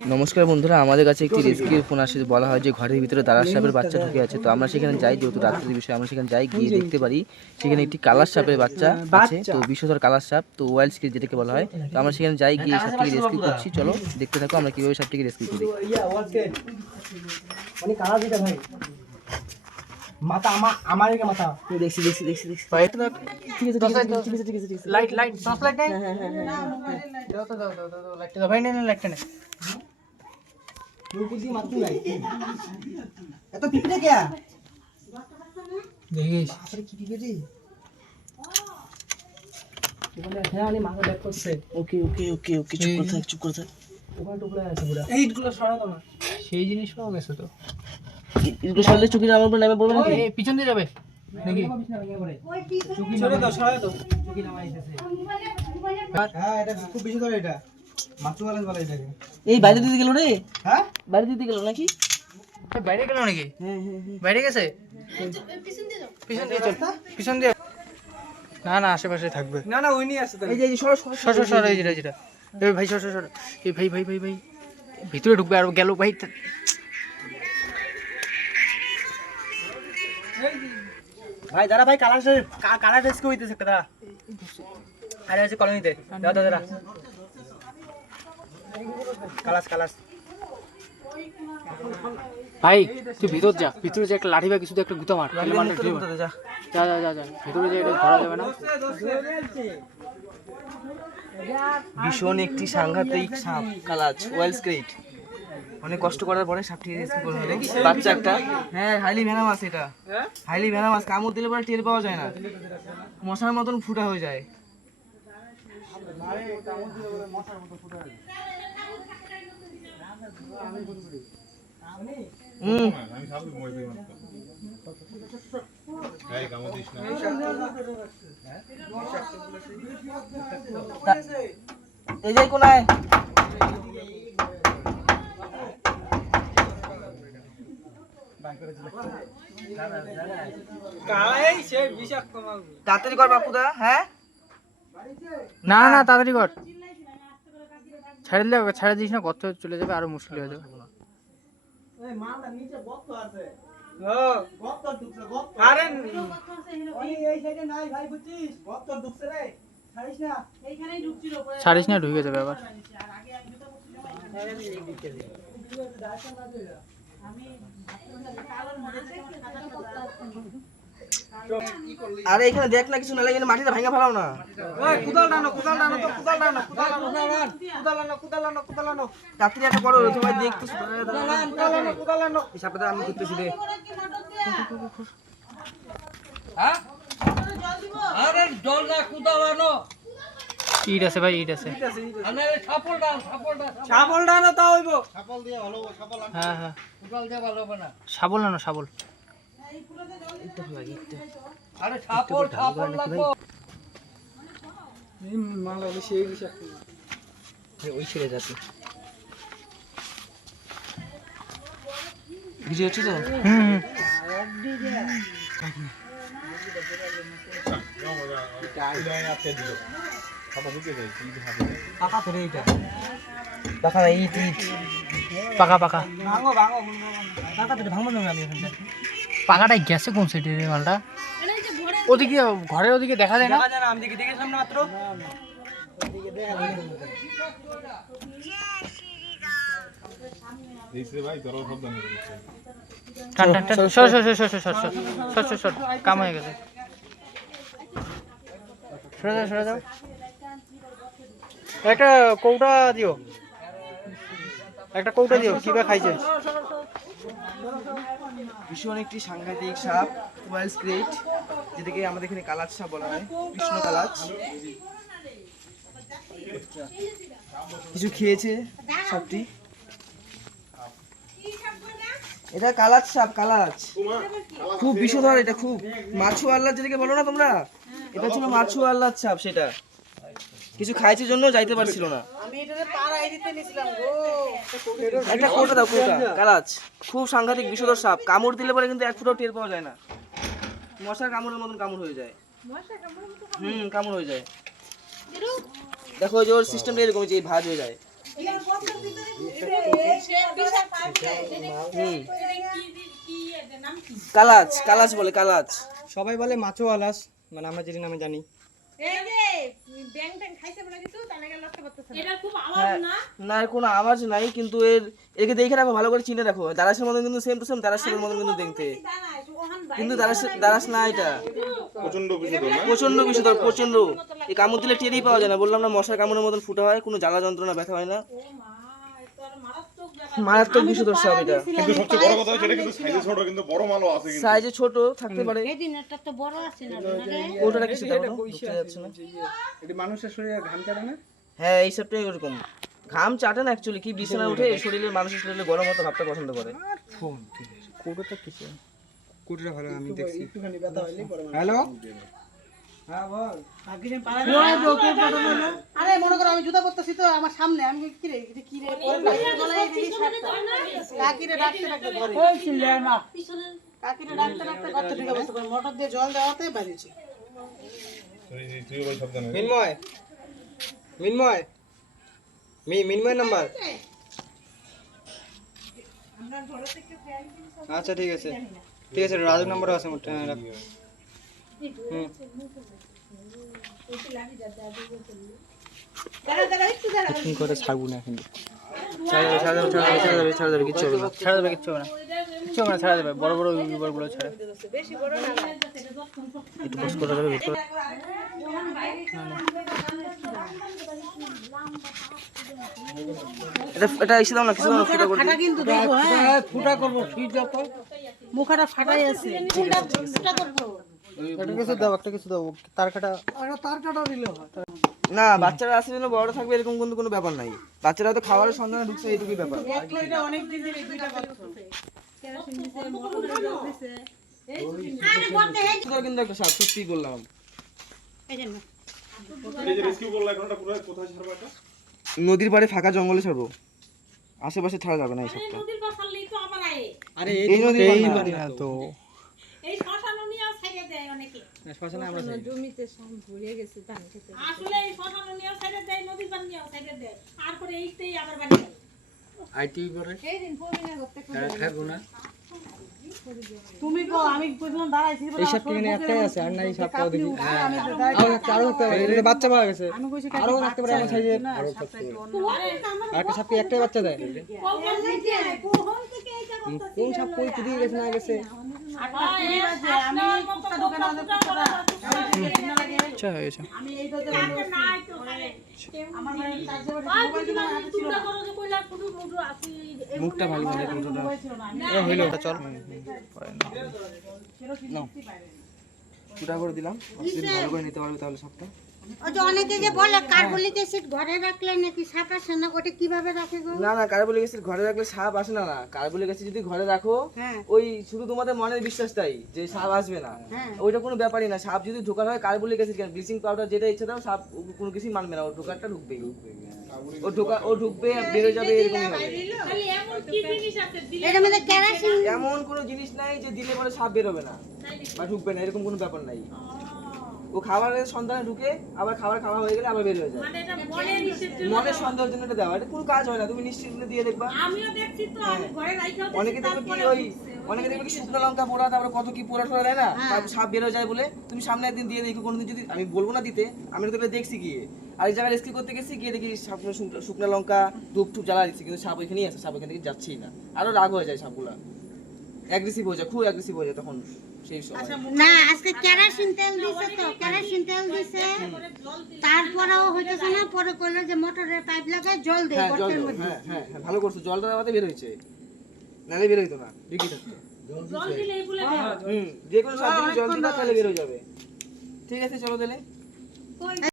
নমস্কার বন্ধুরা আমাদের কাছে একটি রেস্কিউ ফোন আসে বলা হয় যে ঘরের ভিতরে দারার সাপের বাচ্চা ঢুকে আছে তো আমরা সেখানে যাই যেহেতু রাত্রির বিষয় আমরা সেখানে যাই গিয়ে দেখতে পারি সেখানে একটি কালার সাপের বাচ্চা আছে তো বিষধর কালার সাপ তো ওয়াইল্ড স্কিল যেটাকে বলা হয় তো আমরা সেখানে যাই গিয়ে সাপটিকে রেস্কিউ করছি চলো দেখতে থাকো আমরা কীভাবে সাপটিকে রেস্কিউ করি মানে কালা দিটা ভাই মাথা আমার আমার মাথা দেখছি দেখছি দেখছি দেখছি ঠিক আছে ঠিক আছে ঠিক আছে ঠিক আছে ঠিক আছে লাইট লাইট টর্চ লাইট নেই দাও তো দাও দাও দাও লাইটটা দাও ভাই নে নে লাইটটা নে নাই। এত কে? দেখিস। আরে কি হ্যাঁ ওকে ওকে ওকে ওকে চুপ করে থাক চুপ করে থাক। সেই জিনিস পাওয়া গেছে তো। এগুলো সরলে চুকি আমার উপর নামে পড়বে নাকি? পিছন দিয়ে যাবে। নাকি চুকি সরে দাও সরে দাও চুকি নামাইতেছে হ্যাঁ এটা খুব বেশি ধরে এটা। এই বাইরে দিতে গেল রে? হ্যাঁ? বাইরে দিতে গেল নাকি? বাইরে গেল নাকি? হ্যাঁ হ্যাঁ হ্যাঁ। বাইরে গেছে? পিছন দিয়ে চল। পিছন দিয়ে। না না আশেপাশে থাকবে। না না ওই নিয়ে এই যে যে সরো সরো সর। এই যেটা যেটা এই ভাই সর সর এই ভাই ভাই ভাই ভাই। ভিতরে ঢুকবে আর গেল ভাই। ভাই দাদা ভাই কালার কালার ড্রেস কে হইতেছে দাদা আরে আছে কলোনিতে। দাদা দাদা ভাই তুই ভিতর যা। ভিতরে যে একটা লাঠি বা কিছু একটা গুতা মার। যা। যা যা যা ভিতরে যে এটা ধরা যাবে না। ভীষণ একটি সাংঘাতিক সাপ কালাজ ওয়েল স্ক্রেট অনেক কষ্ট করার পরে সাপটি রেস্কিউ করা হলো। বাচ্চা একটা। হ্যাঁ হাইলি ভেনা মাছ এটা। হাইলি ভেনা মাছ কামড় দিলে পরে টের পাওয়া যায় না। মশার মতন ফুটা হয়ে যায়। এই যে কোনায়। তাড়াতাড়ি কর বাপুদা হ্যাঁ? না না তাড়াতাড়ি কর। ছেড়ে দিলে ছেড়ে দিস না কত চলে যাবে আরও মুশকিল হয়ে যাবে ছাড়িস না ঢুকে যাবে আবার আরে এখানে দেখ না কিছু না লাগে মাটিটা ভাঙা ফেলাও না। ওই কুদাল ডানো ইট আছে ভাই ইট আছে। ছাপল হ্যাঁ, হ্যাঁ। না। ছাপল আরে ছাপড় ছাপড় লাগবো। এই মালা বেশি এই দিশা ওই ছেড়ে যাচ্ছে ভিজে হচ্ছে তো? হুম পাকা পাকা ভাঙো ভাঙো পাকা তোরে ভাঙবো না আমি এখন। পাকাটাই গেছে কোন সাইডে রে মালটা? ওদিকে ঘরের ওদিকে দেখা যায় না? আমি দেখেছিলাম মাত্র। কাম হয়ে গেছে। একটা কৌটা দিও। একটা কৌটা দিও কিবা খাইছে? ভীষণ একটি সাংঘাতিক সাপ ওয়াইল্ড স্ক্রেট যেটাকে আমাদের এখানে কালাচ সাপ বলা হয়, কৃষ্ণ কালাচ। কিছু খেয়েছে সাপটি? এটা কালাচ সাপ, কালাচ। খুব বিষধর এটা, খুব। মাছু আল্লাহ যেটাকে বলো না তোমরা? এটা ছিল মাছু আল্লাহ সাপ সেটা। কিছু খাইছে জন্য যাইতে পারছিল না। একটা কোটা দাও কোটা কালাচ। খুব সাংঘাতিক বিষধর সাপ। কামড় দিলে পরে কিন্তু এক ফুটাও টের পাওয়া যায় না। মশার কামড়ের মতন কামড় হয়ে যায়। হুম কামড় হয়ে যায়। দেখো ওই যে ওর সিস্টেমটা এরকম যে ভাজ হয়ে যায়। হুম। কালাচ কালাচ বলে কালাচ। সবাই বলে মাছও আলাস মানে আমরা যেটি নামে জানি। এটা খুব আওয়াজ হ্যাঁ, না? এর কোনো আওয়াজ নাই কিন্তু এর একে দেখে রাখো ভালো করে চিনে রাখো। দারাসের মতন কিন্তু সেম টু সেম দারাসের মতন কিন্তু দেখতে। কিন্তু দারাস দারাস না এটা। প্রচণ্ড প্রচণ্ড বিষধর। প্রচণ্ড এই কামড় দিলে টেরই পাওয়া যায় না। বললাম না মশার কামড়ের মতন ফুটা হয় কোনো জ্বালা যন্ত্রণা ব্যথা হয় না। মারাত্মক বিষধর সাপ এটা কিন্তু সবচেয়ে বড় কথা হচ্ছে এটা কিন্তু সাইজে ছোট কিন্তু বড় মালও আছে কিন্তু। সাইজে ছোট থাকতে পারে। একটা তো বড় আছে না ওটা কিছু দাও না, যাচ্ছে না। এটি মানুষের শরীরে ঘাম চাড়ে না? হ্যাঁ এই সাপটাই ওরকম। ঘাম চাটে না অ্যাকচুয়ালি কি বিছানা উঠে শরীরে মানুষের শরীরে গরম হতো ভাবটা পছন্দ করে। ফোন কোটোটা কিছু কোটোটা ভালো আমি দেখছি। একটুখানি ব্যথা হইলেই পরে হ্যালো? হ্যাঁ আরে মনে করো আমি জুতা পরতেছি তো আমার সামনে আমি কি রে কি রে জল মি আচ্ছা ঠিক আছে। ঠিক আছে রাজু নাম্বার আছে মোট হ্যাঁ, করে ছাড়বো না কিন্তু ছাড়া যাবে কিচ্ছু হবে না। ছাড়া দেবে কিচ্ছু হবে না। কিচ্ছু হবে না ছাড়া দেবে। বড় বড় ইউটিউবারগুলো ছাড়ে। একটু পোস্ট করা যাবে ভেতরে। এটা এটা এসে দাও না কিছু দাও না ফুটা করে কিন্তু দেখো হ্যাঁ। ফুটা করব সুইচ দাও তো মুখাটা ফাটাই আছে। ফুটা করব। একটা কিছু দাও একটা কিছু দাও তার কাটা আর তার কাটা দিলে হয়। না বাচ্চারা বড় থাকবে এরকম কিন্তু কোনো ব্যাপার নাই। বাচ্চারা খাবারের সন্ধানে ঢুকছে এইটুকুই ব্যাপার। অনেক দুইটা কিন্তু একটা সাপ সত্যি বললাম এই যে রেস্কিউ করল এখন এটা কোথায় কোথায় ছাড়বো এটা নদীর পাড়ে ফাঁকা জঙ্গলে ছাড়বো। আশেপাশে ছাড়া যাবে না এই সাপটা। নদীর পাশালেই তো আবার আয়ে। আরে এই নদীর তো এই শ্মশান নিয়েও ছেড়ে দেয় অনেকে শ্মশানে আমরা যাই। আসলে এই শ্মশান নিয়েও ছেড়ে দেয় নদীর পানি নিয়েও ছেড়ে দেয়। তারপরে এইটাই আবার বাড়ি। যায়। আইটি করে? তারা খাব না। তুমি কো আমি কইছিলাম দাঁড়াইছি এই সাপ কিনে একটাই আছে আর নাই সাপ পাও দেখি। আরও একটা আরও একটা এটা বাচ্চা পাওয়া গেছে। আরও রাখতে পারে আমার সাইজে না সাপটা একটু অন্য আর একটা সাপ একটাই বাচ্চা দেয়। কোন সাপ কই কুদিয়ে গেছে না গেছে? আচ্ছা মুখটা ভালো এটা হইল। এটা চল। ফুটা করে দিলাম। ভালো করে নিতে পারবে তাহলে সাপটা ওই যে অনেকে যে বলে কার্বলিক অ্যাসিড ঘরে রাখলে নাকি সাপ আসে না? ওটা কীভাবে রাখে গো? না না কার্বলিক অ্যাসিড ঘরে রাখলে সাপ আসে না না। কার্বলিক অ্যাসিড যদি ঘরে রাখো হ্যাঁ। ওই শুধু তোমাদের মনের বিশ্বাসটাই যে সাপ আসবে না। হ্যাঁ। ওইটা কোনো ব্যাপারই না। সাপ যদি ঢোকার হয় কার্বলিক অ্যাসিড কেন? ব্লিচিং পাউডার যেটা ইচ্ছা দাও সাপ ও কোনো কিছুই মানবে না। ও ঢোকারটা ঢুকবেই। ও ঢোকা ও ঢুকবে বেরো যাবে এরকমই এমন কি জিনিস আছে দিলে এটার মধ্যে কেরাসিন? এমন কোনো জিনিস নাই যে দিলে পরে সাপ বেরোবে না বা ঢুকবে না এরকম কোনো ব্যাপার নাই। ও খাবারের সন্ধানে ঢুকে আবার খাবার খাওয়া হয়ে গেলে আবার বের হয়ে যায়। মানে মনে মনের সন্দেহের জন্য এটা দেওয়া। এটা কোনো কাজ হয় না তুমি নিশ্চিত দিয়ে দেখবা। আমিও দেখছি তো আমি ঘরে রাইখাও হ্যাঁ। অনেকে দেখবে কি ওই অনেকে দেখবে কি শুকনো লঙ্কা পোড়া তারপরে কত কি পোড়া টোড়া দেয় না? সাপ বেরো যায় বলে তুমি সামনে একদিন দিয়ে দেখো কোনোদিন যদি আমি বলব না দিতে আমি তো দেখছি গিয়ে। আর এই জায়গায় রেস্কিউ করতে গেছি গিয়ে দেখি শুকনো- লঙ্কা ধূপ টুপ জ্বালা দিচ্ছি কিন্তু সাপ ওইখানেই আছে সাপ ওইখান থেকে যাচ্ছেই না। আরও রাগ হয়ে যায় সাপগুলা। অ্যাগ্রেসিভ হয়ে যায় খুব অ্যাগ্রেসিভ হয়ে যায় তখন। না আজকে কেরাসিন তেল দিছে তো কেরাসিন তেল দিছে। তারপরেও হইতেছে না পরে কইলো যে মোটরের পাইপ লাগায় জল দেয় হ্যাঁ জল গর্তের মধ্যে। হ্যাঁ হ্যাঁ ভালো করছ জলটা দেওয়াতে বের হয়েছে নাহলে বের হইতো না। ঢুকি থাকতো। জল দিলে এই বলে হুম যে কোনো জল দিবা তাহলে বের হয়ে যাবে। ঠিক আছে চলো তাহলে।